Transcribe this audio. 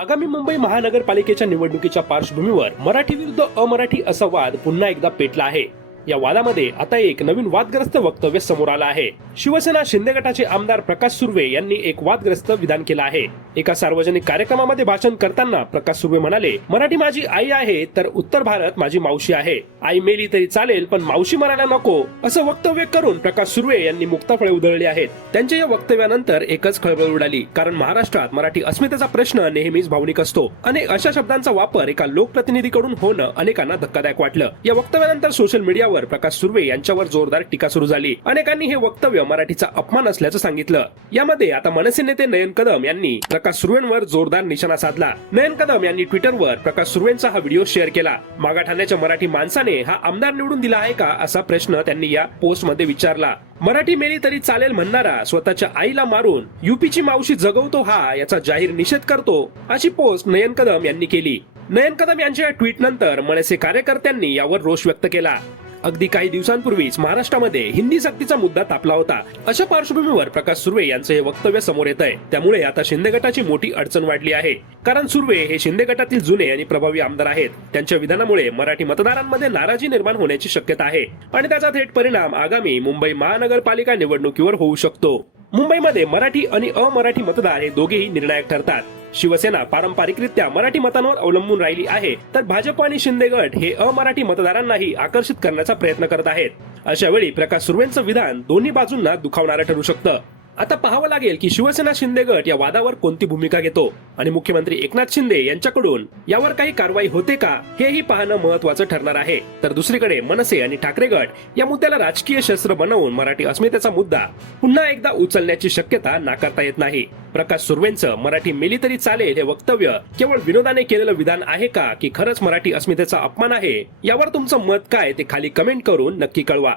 आगामी मुंबई महानगरपालिकेच्या निवडणुकीच्या पार्श्वभूमीवर मराठी विरुद्ध अमराठी असा वाद पुन्हा एकदा पेटला आहे. या वादामध्ये आता एक नवीन वादग्रस्त वक्तव्य समोर आलं आहे. शिवसेना शिंदे गटाचे आमदार प्रकाश सुर्वे यांनी एक वादग्रस्त विधान केलं आहे. एका सार्वजनिक कार्यक्रमामध्ये भाषण करताना प्रकाश सुर्वे म्हणाले मराठी माझी आई आहे तर उत्तर भारत माझी मावशी आहे. आई मेली तरी चालेल पण मावशी मरायला नको. असं वक्तव्य करून प्रकाश सुर्वे यांनी मुक्ताफळे उधळली आहेत. त्यांच्या या वक्तव्यानंतर एकच खळबळ उडाली कारण महाराष्ट्रात मराठी अस्मितेचा प्रश्न नेहमीच भावनिक असतो. आणि अशा शब्दांचा वापर एका लोकप्रतिनिधीकडून होणं अनेकांना धक्कादायक वाटलं. या वक्तव्यानंतर सोशल मीडिया मीडियावर प्रकाश सुर्वे यांच्यावर जोरदार टीका सुरू झाली. अनेकांनी हे वक्तव्य मराठीचा अपमान असल्याचं सांगितलं. यामध्ये आता मनसे नेते नयन कदम यांनी प्रकाश सुर्वेंवर जोरदार निशाणा साधला. नयन कदम यांनी ट्विटरवर प्रकाश सुर्वेंचा हा व्हिडिओ शेअर केला. मागाठाण्याच्या मराठी माणसाने हा आमदार निवडून दिला आहे का असा प्रश्न त्यांनी या पोस्टमध्ये विचारला. मराठी मेली तरी चालेल म्हणणारा स्वतःच्या आईला मारून युपीची मावशी जगवतो हा याचा जाहीर निषेध करतो अशी पोस्ट नयन कदम यांनी केली. नयन कदम यांच्या ट्विट नंतर मनसे कार्यकर्त्यांनी यावर रोष व्यक्त केला. अगदी काही दिवसांपूर्वीच महाराष्ट्रामध्ये हिंदी सक्तीचा मुद्दा तापला होता. अशा पार्श्वभूमीवर प्रकाश सुर्वे यांचं हे वक्तव्य समोर येत आहे. त्यामुळे आता शिंदे गटाची मोठी अडचण वाढली आहे. कारण सुर्वे हे शिंदे गटातील जुने आणि प्रभावी आमदार आहेत. त्यांच्या विधानामुळे मराठी मतदारांमध्ये नाराजी निर्माण होण्याची शक्यता आहे. आणि त्याचा थेट परिणाम आगामी मुंबई महानगरपालिका निवडणुकीवर होऊ शकतो. मुंबईमध्ये मराठी आणि अमराठी मतदार हे दोघेही निर्णायक ठरतात. शिवसेना पारंपरिकरित्या मराठी मतांवर अवलंबून राहिली आहे तर भाजप आणि शिंदे गट हे अमराठी मतदारांनाही आकर्षित करण्याचा प्रयत्न करत आहेत. अशा वेळी प्रकाश सुर्वेंचं विधान दोन्ही बाजूंना दुखावणारं ठरू शकतं. आता पाहावं लागेल की शिवसेना शिंदे गट या वादावर कोणती भूमिका घेतो आणि मुख्यमंत्री एकनाथ शिंदे यांच्याकडून यावर काही कारवाई होते का हेही पाहणं महत्वाचं ठरणार आहे. तर दुसरीकडे मनसे आणि ठाकरे गट या मुद्द्याला राजकीय शस्त्र बनवून मराठी अस्मितेचा मुद्दा पुन्हा एकदा उचलण्याची शक्यता नाकारता येत नाही. प्रकाश सुर्वेंचं मराठी मेली तरी चालेल हे वक्तव्य केवळ विनोदाने केलेलं विधान आहे का की खरंच मराठी अस्मितेचा अपमान आहे यावर तुमचं मत काय ते खाली कमेंट करून नक्की कळवा.